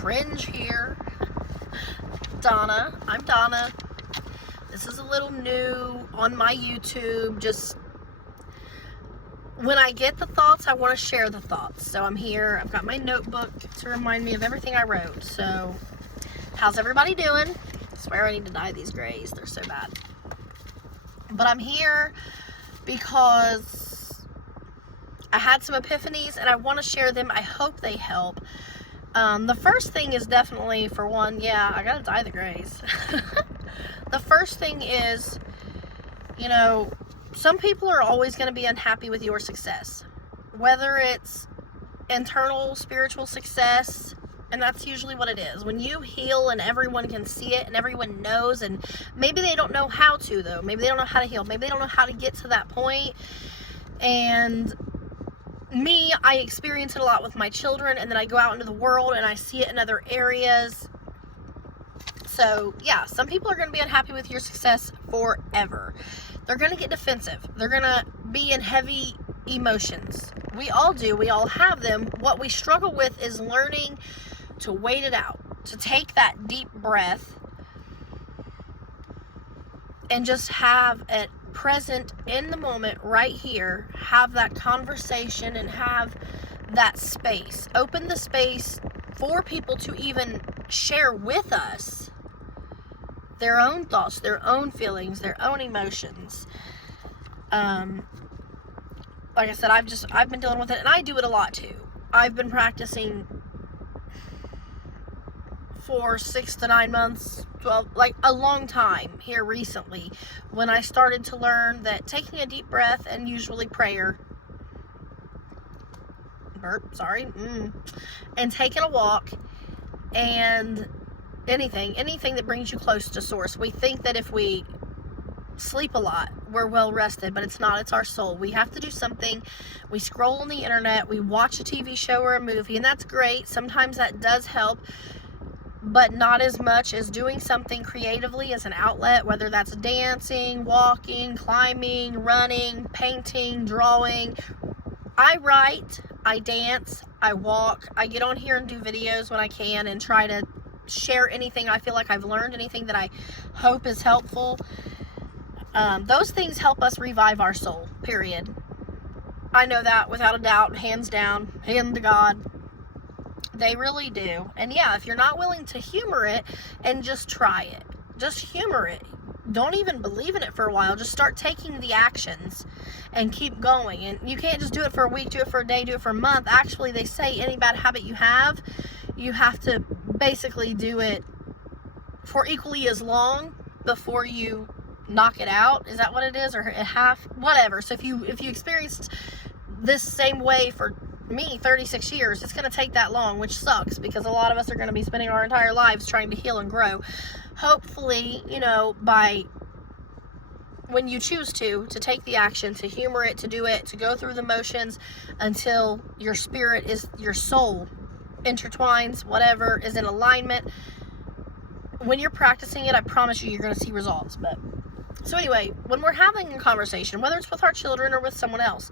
cringe here. I'm Donna. This is a little new on my YouTube. Just when I get the thoughts, I want to share the thoughts. So I'm here. I've got my notebook to remind me of everything I wrote. So how's everybody doing? I swear I need to dye these grays. They're so bad. But I'm here because I had some epiphanies and I want to share them. I hope they help. The first thing is definitely, for one, yeah, I gotta dye the grays. The first thing is, some people are always going to be unhappy with your success. Whether it's internal spiritual success, and that's usually what it is. When you heal and everyone can see it and everyone knows, and maybe they don't know how to, though. Maybe they don't know how to heal. Maybe they don't know how to get to that point. And me, I experience it a lot with my children, and then I go out into the world and I see it in other areas. So, yeah, some people are going to be unhappy with your success forever. They're going to get defensive. They're going to be in heavy emotions. We all do. We all have them. What we struggle with is learning to wait it out, to take that deep breath and just have it present in the moment right here, have that conversation and have that space. Open the space for people to even share with us their own thoughts, their own feelings, their own emotions. Like I said, I've been dealing with it, and I do it a lot too. I've been practicing for 6 to 9 months, 12, like a long time here recently, when I started to learn that taking a deep breath and usually prayer, and taking a walk and anything that brings you close to source. We think that if we sleep a lot, we're well rested, but it's not. It's our soul. We have to do something. We scroll on the internet, we watch a TV show or a movie, and that's great. Sometimes that does help, but not as much as doing something creatively as an outlet, whether that's dancing, walking, climbing, running, painting, drawing. I write, I dance, I walk, I get on here and do videos when I can and try to share anything I feel like I've learned, anything that I hope is helpful. Those things help us revive our soul, period. I know that without a doubt, hands down, hand to God. They really do. And yeah, if you're not willing to humor it and just try it, just humor it. Don't even believe in it for a while. Just start taking the actions and keep going. And you can't just do it for a week, do it for a day, do it for a month. Actually, they say any bad habit you have to basically do it for equally as long before you knock it out. Is that what it is? Or half? Whatever. So if you experienced this same way for me 36 years, it's going to take that long, which sucks, because a lot of us are going to be spending our entire lives trying to heal and grow. Hopefully, by when you choose to take the action, to humor it, to do it, to go through the motions until your spirit your soul intertwines, whatever, is in alignment. When you're practicing it, I promise you're going to see results. But so anyway, when we're having a conversation, whether it's with our children or with someone else,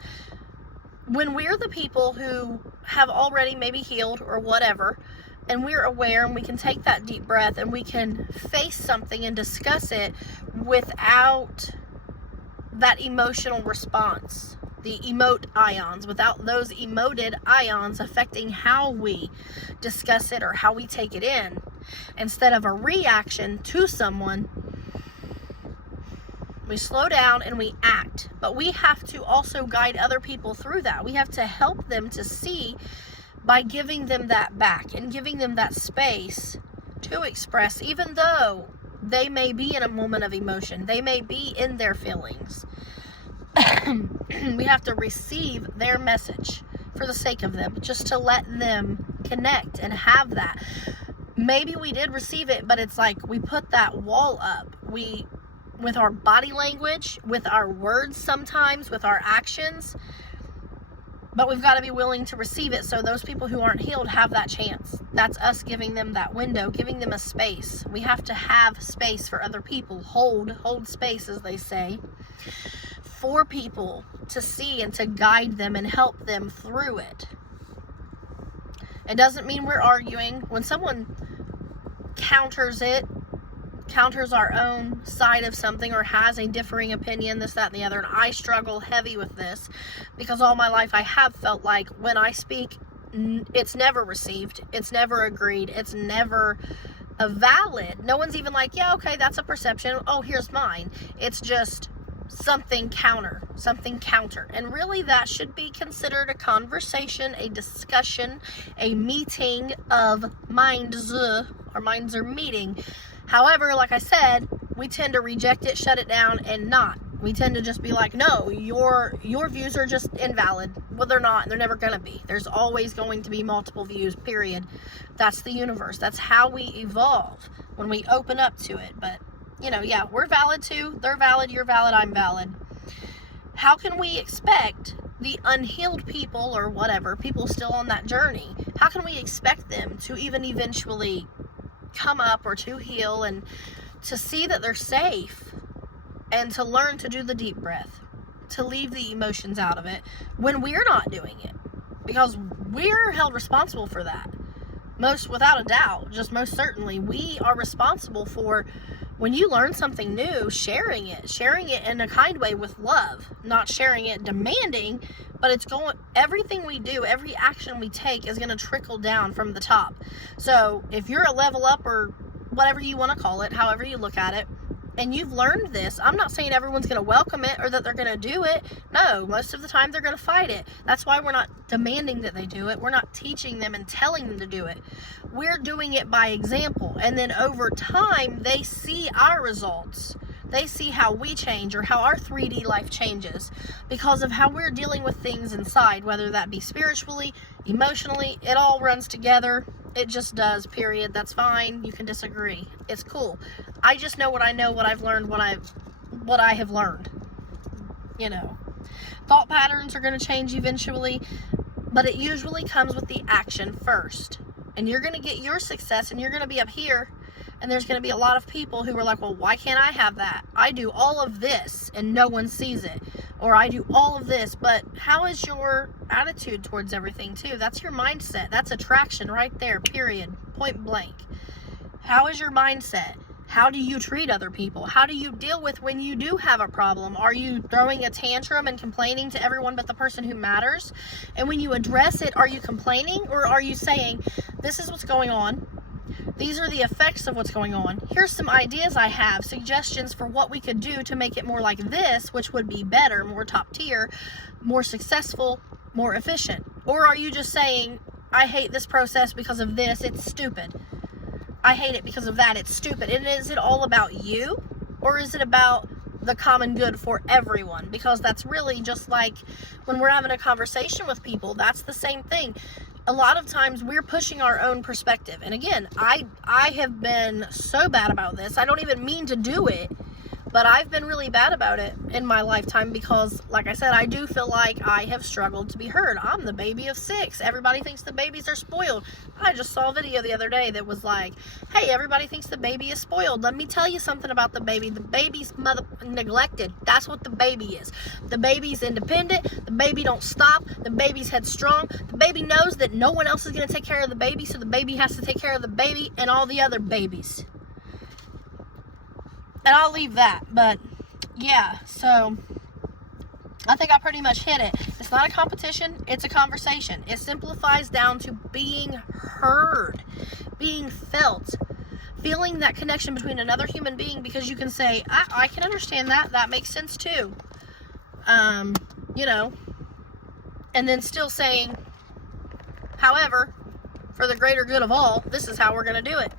when we're the people who have already maybe healed or whatever, and we're aware and we can take that deep breath and we can face something and discuss it without that emotional response, the emote ions, without those emoted ions affecting how we discuss it or how we take it in, instead of a reaction to someone, we slow down and we act. But we have to also guide other people through that. We have to help them to see by giving them that back and giving them that space to express, even though they may be in a moment of emotion. They may be in their feelings. We have to receive their message for the sake of them, just to let them connect and have that. Maybe we did receive it, but it's like we put that wall up. With our body language, with our words sometimes, with our actions. But we've got to be willing to receive it, so those people who aren't healed have that chance. That's us giving them that window, giving them a space. We have to have space for other people. Hold space, as they say, for people to see and to guide them and help them through it. It doesn't mean we're arguing. When someone counters our own side of something, or has a differing opinion, this, that, and the other, and I struggle heavy with this because all my life I have felt like when I speak, it's never received, it's never agreed, it's never a valid. No one's even like, yeah, okay, that's a perception, oh, here's mine. It's just something counter. And really that should be considered a conversation, a discussion, a meeting of minds. Our minds are meeting. However, like I said, we tend to reject it, shut it down, and not. We tend to just be like, no, your views are just invalid. Well, they're not, and they're never going to be. There's always going to be multiple views, period. That's the universe. That's how we evolve, when we open up to it. But, you know, yeah, we're valid too. They're valid, you're valid, I'm valid. How can we expect the unhealed people, or whatever, people still on that journey, how can we expect them to even eventually come up, or to heal, and to see that they're safe, and to learn to do the deep breath, to leave the emotions out of it, when we're not doing it? Because we're held responsible for that. Most, without a doubt, just most certainly, we are responsible for, when you learn something new, sharing it in a kind way with love, not sharing it demanding, but it's going, everything we do, every action we take is going to trickle down from the top. So if you're a level up, or whatever you want to call it, however you look at it, and you've learned this, I'm not saying everyone's going to welcome it, or that they're going to do it. No, most of the time they're going to fight it. That's why we're not demanding that they do it. We're not teaching them and telling them to do it. We're doing it by example. And then over time, they see our results. They see how we change, or how our 3D life changes, because of how we're dealing with things inside, whether that be spiritually, emotionally. It all runs together. It just does, period. That's fine. You can disagree. It's cool. I just know what I know, what I've learned, what I have learned. You know, thought patterns are going to change eventually, but it usually comes with the action first. And you're going to get your success, and you're going to be up here, and there's going to be a lot of people who are like, well, why can't I have that? I do all of this and no one sees it. Or I do all of this, but how is your attitude towards everything too? That's your mindset. That's attraction right there, period, point blank. How is your mindset? How do you treat other people? How do you deal with when you do have a problem? Are you throwing a tantrum and complaining to everyone but the person who matters? And when you address it, are you complaining, or are you saying, this is what's going on? These are the effects of what's going on. Here's some ideas I have, suggestions for what we could do to make it more like this, which would be better, more top tier, more successful, more efficient. Or are you just saying, I hate this process because of this, it's stupid. I hate it because of that, it's stupid. And is it all about you? Or is it about the common good for everyone? Because that's really just like when we're having a conversation with people, that's the same thing. A lot of times we're pushing our own perspective. And again, I have been so bad about this. I don't even mean to do it, but I've been really bad about it in my lifetime because, like I said, I do feel like I have struggled to be heard. I'm the baby of 6. Everybody thinks the babies are spoiled. I just saw a video the other day that was like, hey, everybody thinks the baby is spoiled. Let me tell you something about the baby. The baby's neglected. That's what the baby is. The baby's independent. The baby don't stop. The baby's headstrong. The baby knows that no one else is going to take care of the baby, so the baby has to take care of the baby and all the other babies. And I'll leave that, but yeah, so I think I pretty much hit it. It's not a competition, it's a conversation. It simplifies down to being heard, being felt, feeling that connection between another human being, because you can say, I can understand that, that makes sense too. You know, and then still saying, however, for the greater good of all, this is how we're going to do it.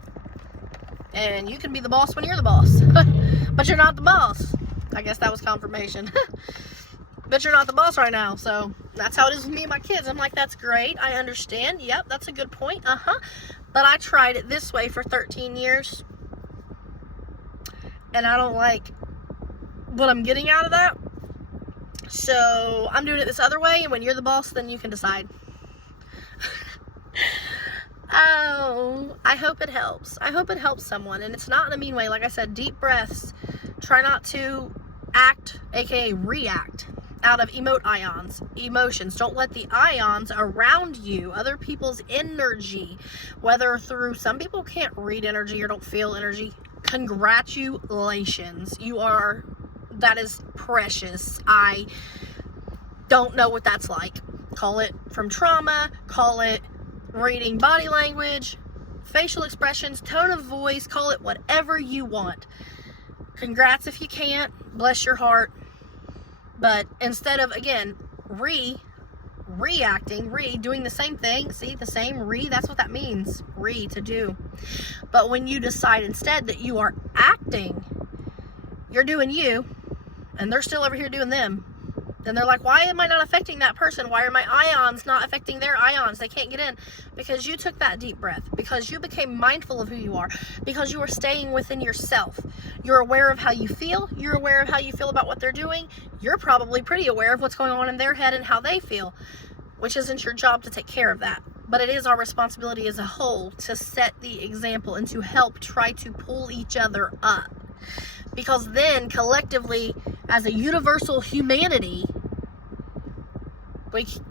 And you can be the boss when you're the boss. But you're not the boss. I guess that was confirmation. But you're not the boss right now. So that's how it is with me and my kids. I'm like, that's great. I understand. Yep, that's a good point. But I tried it this way for 13 years. And I don't like what I'm getting out of that. So I'm doing it this other way. And when you're the boss, then you can decide. Oh, I hope it helps. I hope it helps someone. And it's not in a mean way. Like I said, deep breaths. Try not to act, aka react, out of emote ions, emotions. Don't let the ions around you, other people's energy, whether through, some people can't read energy or don't feel energy. Congratulations. That is precious. I don't know what that's like. Call it from trauma, call it reading body language, facial expressions, tone of voice, call it whatever you want. Congrats if you can't, bless your heart. But instead of, again, reacting, doing the same thing, see, the same that's what that means, to do. But when you decide instead that you are acting, you're doing you, and they're still over here doing them. And they're like, why am I not affecting that person? Why are my ions not affecting their ions? They can't get in. Because you took that deep breath. Because you became mindful of who you are. Because you are staying within yourself. You're aware of how you feel. You're aware of how you feel about what they're doing. You're probably pretty aware of what's going on in their head and how they feel. Which isn't your job to take care of that. But it is our responsibility as a whole to set the example and to help try to pull each other up. Because then, collectively, as a universal humanity,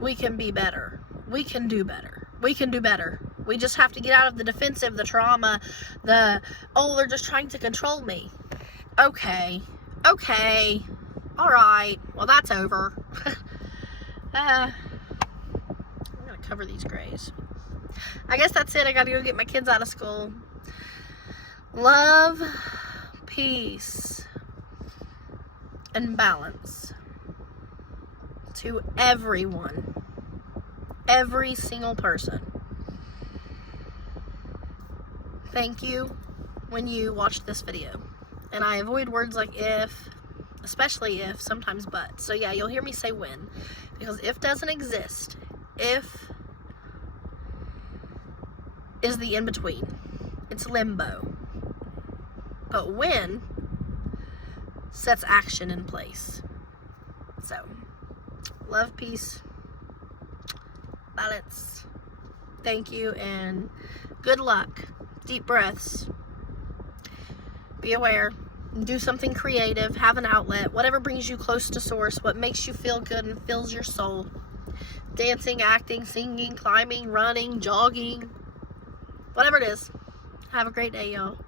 we can be better. We can do better. We can do better. We just have to get out of the defensive, the trauma, they're just trying to control me. Okay. All right. Well, that's over. I'm going to cover these grays. I guess that's it. I got to go get my kids out of school. Love, peace, and balance to everyone, every single person. Thank you when you watched this video. And I avoid words like if, especially if, sometimes but. So yeah, you'll hear me say when, because if doesn't exist. If is the in-between. It's limbo. But when sets action in place. So, love, peace, balance. Thank you and good luck. Deep breaths. Be aware. Do something creative. Have an outlet. Whatever brings you close to source. What makes you feel good and fills your soul. Dancing, acting, singing, climbing, running, jogging. Whatever it is. Have a great day, y'all.